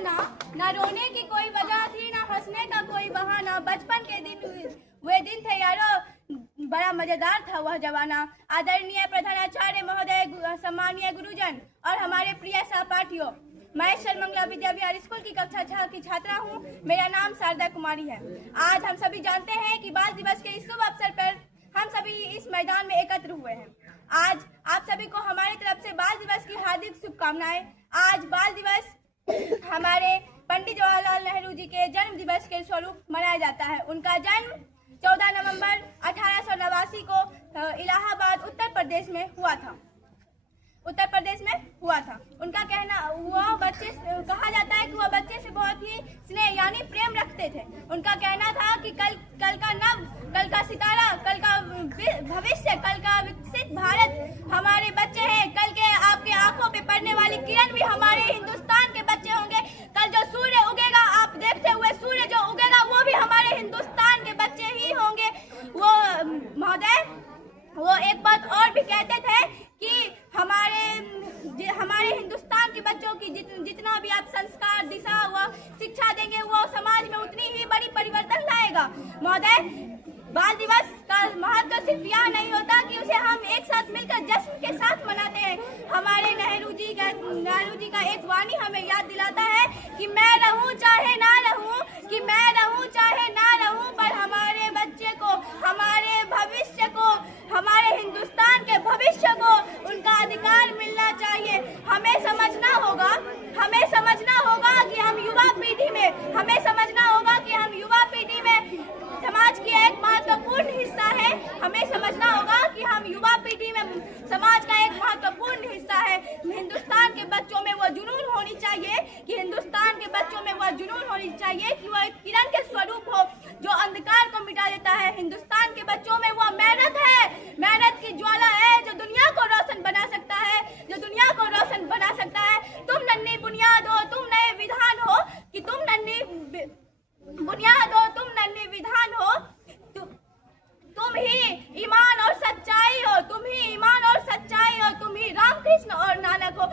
बहाना, ना रोने की कोई वजह थी, ना हंसने का कोई बहाना। बचपन के दिन वे दिन थे यारो, बड़ा मजेदार था वह जमाना। आदरणीय प्रधानाचार्य महोदय, सम्मानीय गुरुजन और हमारे प्रिय सहपाठियों, मैं सर्वमंगला विद्या विहार स्कूल की कक्षा 6 की छात्रा हूँ। मेरा नाम शारदा कुमारी है। आज हम सभी जानते हैं कि बाल दिवस के इस शुभ अवसर पर हम सभी इस मैदान में एकत्र हुए हैं। आज आप सभी को हमारी तरफ से बाल दिवस की हार्दिक शुभकामनाएं। आज बाल दिवस हमारे पंडित जवाहरलाल नेहरू जी के जन्म दिवस के स्वरूप मनाया जाता है। उनका जन्म 14 नवंबर 1889 को इलाहाबाद उत्तर प्रदेश में हुआ था। उनका कहना, वह बच्चे कहा जाता है कि वह बच्चे से बहुत ही स्नेह यानी प्रेम रखते थे। उनका कहना था कि कल का सितारा, कल का भविष्य, कल का विकसित भारत हमारे बच्चे हैं। कल के आपके आंखों पे पड़ने वाली किरण भी हमारे हिंदुस्तान के बच्चे होंगे। कल जो सूर्य उगेगा, आप देखते हुए सूर्य जो उगेगा, वो भी हमारे हिंदुस्तान के बच्चे ही होंगे। वो महोदय, वो एक बात और भी कहते थे कि हमारे हिंदुस्तान के बच्चों की जितना भी आप संस्कार, दिशा व शिक्षा देंगे, वो समाज में उतनी ही बड़ी परिवर्तन लाएगा। महोदय, बाल दिवस का महत्व सिर्फ यह नहीं होता कि उसे हम एक साथ मिलकर जश्न के साथ मनाते हैं। हमारे नेहरू जी का एक वाणी हमें याद दिलाता है कि मैं रहूं चाहे ना रहूं, कि मैं रहूं चाहे ना रहूं, पर हमारे बच्चे को, हमारे भविष्य को, हमारे हिंदुस्तान के भविष्य को उनका अधिकार मिलना चाहिए। हमें समझना होगा कि हम युवा पीढ़ी में समाज की एक महत्वपूर्ण हिस्सा है। हमें समझना होगा कि हम युवा पीढ़ी में समाज का एक महत्वपूर्ण हिस्सा है। हिंदुस्तान के बच्चों में वह जुनून होनी चाहिए कि वह एक किरण के स्वरूप हो जो अंधकार को मिटा देता है। हिंदुस्तान के बच्चों में वह मेहनत की ज्वाला है जो दुनिया को रोशन बना सकता है, तुम नन्ही बुनियाद हो, तुम नए विधान हो, कि तुम नन्ही बुनियाद हो, तुम नन्ही विधान हो, तुम ही ईमान और सच्चाई हो, तुम ही रामकृष्ण और नानक हो,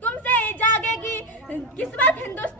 तुमसे ही जागेगी किस्मत हिंदुस्तान